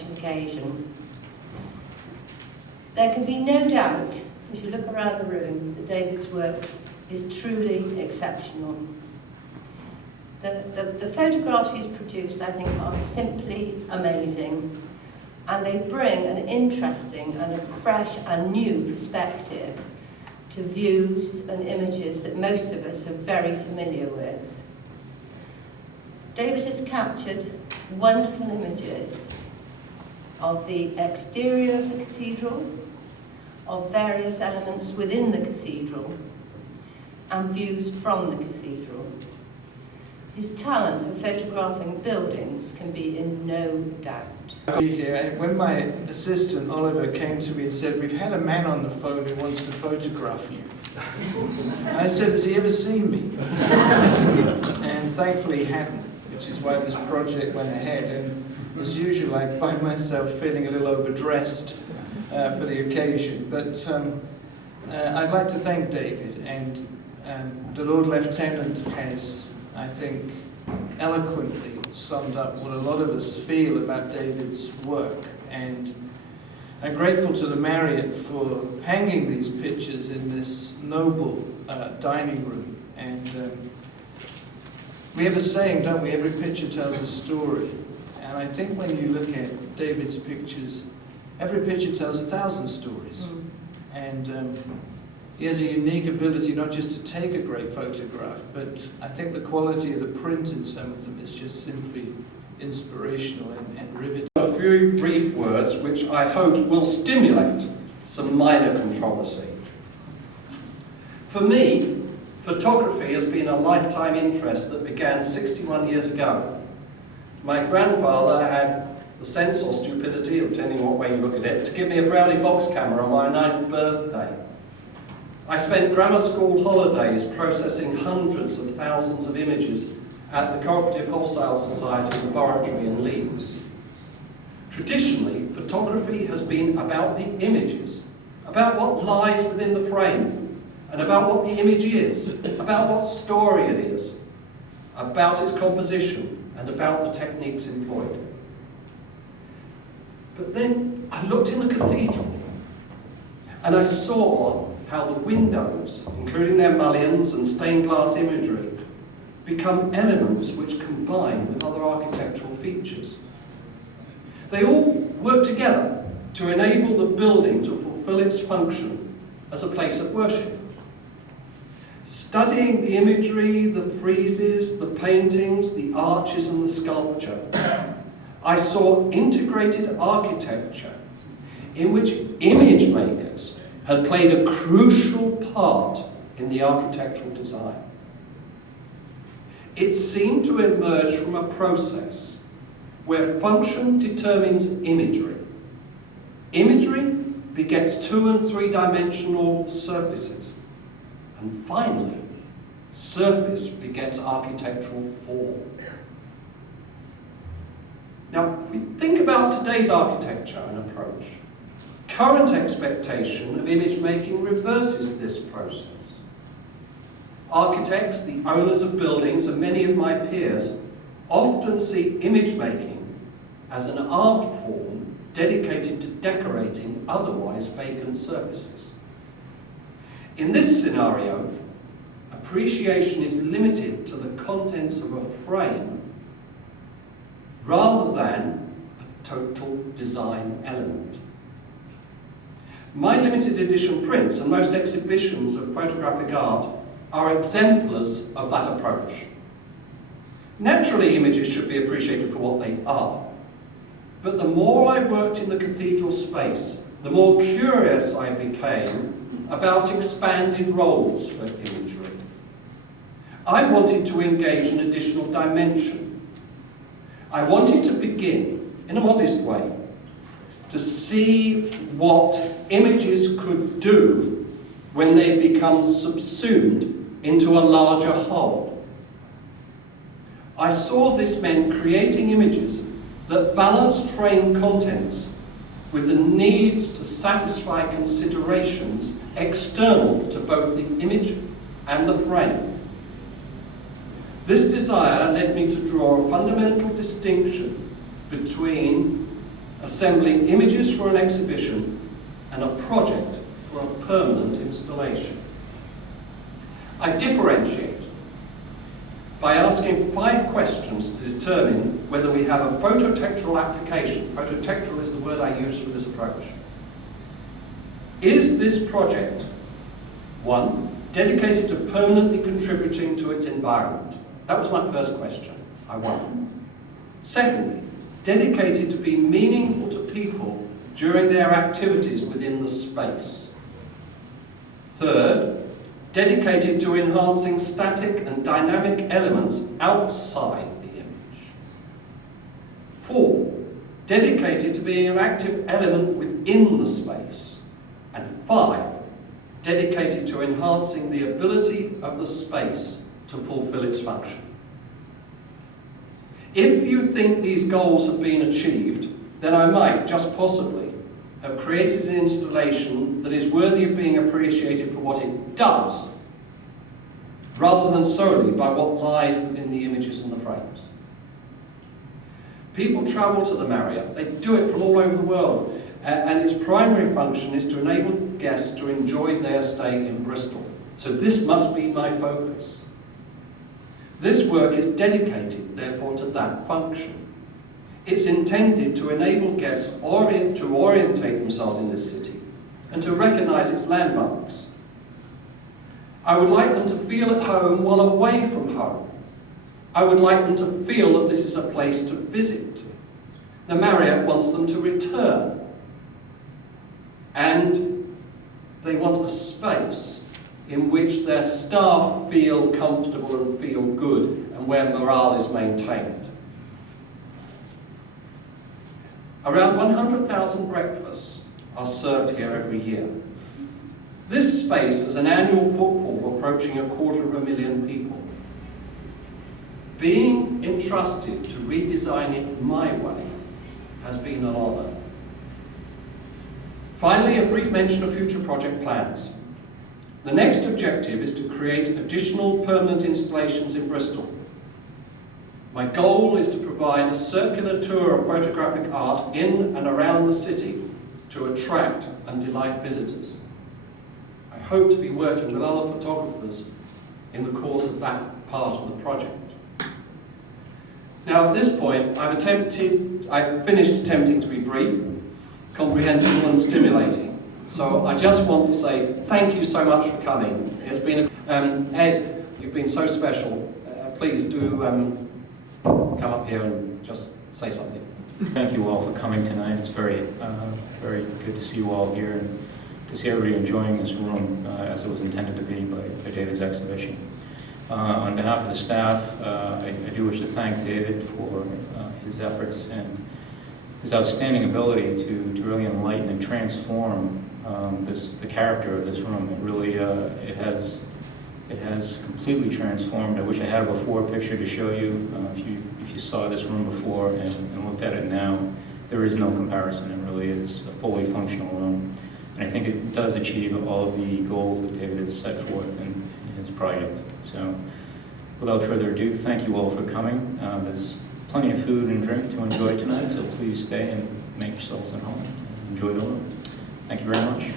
special occasion. There can be no doubt, as you look around the room, that David's work is truly exceptional. The photographs he's produced, I think, are simply amazing, and they bring an interesting and a fresh and new perspective to views and images that most of us are very familiar with. David has captured wonderful images of the exterior of the cathedral, of various elements within the cathedral, and views from the cathedral. His talent for photographing buildings can be in no doubt. Here, when my assistant Oliver came to me and said, "We've had a man on the phone who wants to photograph you," I said, "Has he ever seen me?" And thankfully he hadn't, which is why this project went ahead. And as usual, I find myself feeling a little overdressed for the occasion. But I'd like to thank David, and the Lord Lieutenant has, I think, eloquently summed up what a lot of us feel about David's work. And I'm grateful to the Marriott for hanging these pictures in this noble dining room. And we have a saying, don't we? Every picture tells a story. And I think when you look at David's pictures, every picture tells 1,000 stories. And he has a unique ability not just to take a great photograph, but I think the quality of the print in some of them is just simply inspirational and riveting. A few brief words which I hope will stimulate some minor controversy. For me, photography has been a lifetime interest that began 61 years ago. My grandfather had the sense or stupidity, depending on what way you look at it, to give me a Brownie box camera on my 9th birthday. I spent grammar school holidays processing hundreds of thousands of images at the Cooperative Wholesale Society Laboratory in Leeds. Traditionally, photography has been about the images, about what lies within the frame, and about what the image is, about what story it is, about its composition, and about the techniques employed. But then I looked in the cathedral, and I saw how the windows, including their mullions and stained glass imagery, become elements which combine with other architectural features. They all work together to enable the building to fulfill its function as a place of worship. Studying the imagery, the friezes, the paintings, the arches and the sculpture, I saw integrated architecture in which image makers had played a crucial part in the architectural design. It seemed to emerge from a process where function determines imagery. Imagery begets 2- and 3-dimensional surfaces. And finally, surface begets architectural form. Now, if we think about today's architecture and approach, current expectation of image making reverses this process. Architects, the owners of buildings, and many of my peers often see image making as an art form dedicated to decorating otherwise vacant surfaces. In this scenario, appreciation is limited to the contents of a frame rather than a total design element. My limited edition prints and most exhibitions of photographic art are exemplars of that approach. Naturally, images should be appreciated for what they are, but the more I worked in the cathedral space, the more curious I became about expanded roles for imagery. I wanted to engage an additional dimension. I wanted to begin, in a modest way, to see what images could do when they become subsumed into a larger whole. I saw this meant creating images that balanced frame contents with the needs to satisfy considerations external to both the image and the frame. This desire led me to draw a fundamental distinction between assembling images for an exhibition and a project for a permanent installation. I differentiate by asking 5 questions to determine whether we have a phototectural application. Phototectural is the word I use for this approach. Is this project, 1, dedicated to permanently contributing to its environment? That was my first question. I won. Secondly, dedicated to be meaningful to people during their activities within the space. Third, dedicated to enhancing static and dynamic elements outside the image. Fourth, dedicated to being an active element within the space. And 5, dedicated to enhancing the ability of the space to fulfill its function. If you think these goals have been achieved, then I might, just possibly, have created an installation that is worthy of being appreciated for what it does, rather than solely by what lies within the images and the frames. People travel to the Marriott. They do it from all over the world, and its primary function is to enable guests to enjoy their stay in Bristol. So this must be my focus. This work is dedicated, therefore, to that function. It's intended to enable guests to orientate themselves in this city and to recognise its landmarks. I would like them to feel at home while away from home. I would like them to feel that this is a place to visit. The Marriott wants them to return. And they want a space in which their staff feel comfortable and feel good, and where morale is maintained. Around 100,000 breakfasts are served here every year. This space has an annual footfall approaching 250,000 people. Being entrusted to redesign it my way has been an honour. Finally, a brief mention of future project plans. The next objective is to create additional permanent installations in Bristol. My goal is to provide a circular tour of photographic art in and around the city to attract and delight visitors. I hope to be working with other photographers in the course of that part of the project. Now at this point, I've finished attempting to be brief, comprehensible and stimulating. So I just want to say thank you so much for coming. It's been Ed, you've been so special. Please do come up here and just say something. Thank you all for coming tonight. It's very good to see you all here and to see everybody enjoying this room as it was intended to be by David's exhibition. On behalf of the staff, I do wish to thank David for his efforts and his outstanding ability to really enlighten and transform the character of this room. It really it has completely transformed. I wish I had a before picture to show you. If you saw this room before and looked at it now, there is no comparison. It really is a fully functional room, and I think it does achieve all of the goals that David has set forth in his project. So, without further ado, thank you all for coming. There's plenty of food and drink to enjoy tonight, so please stay and make yourselves at home and enjoy the room. Thank you very much.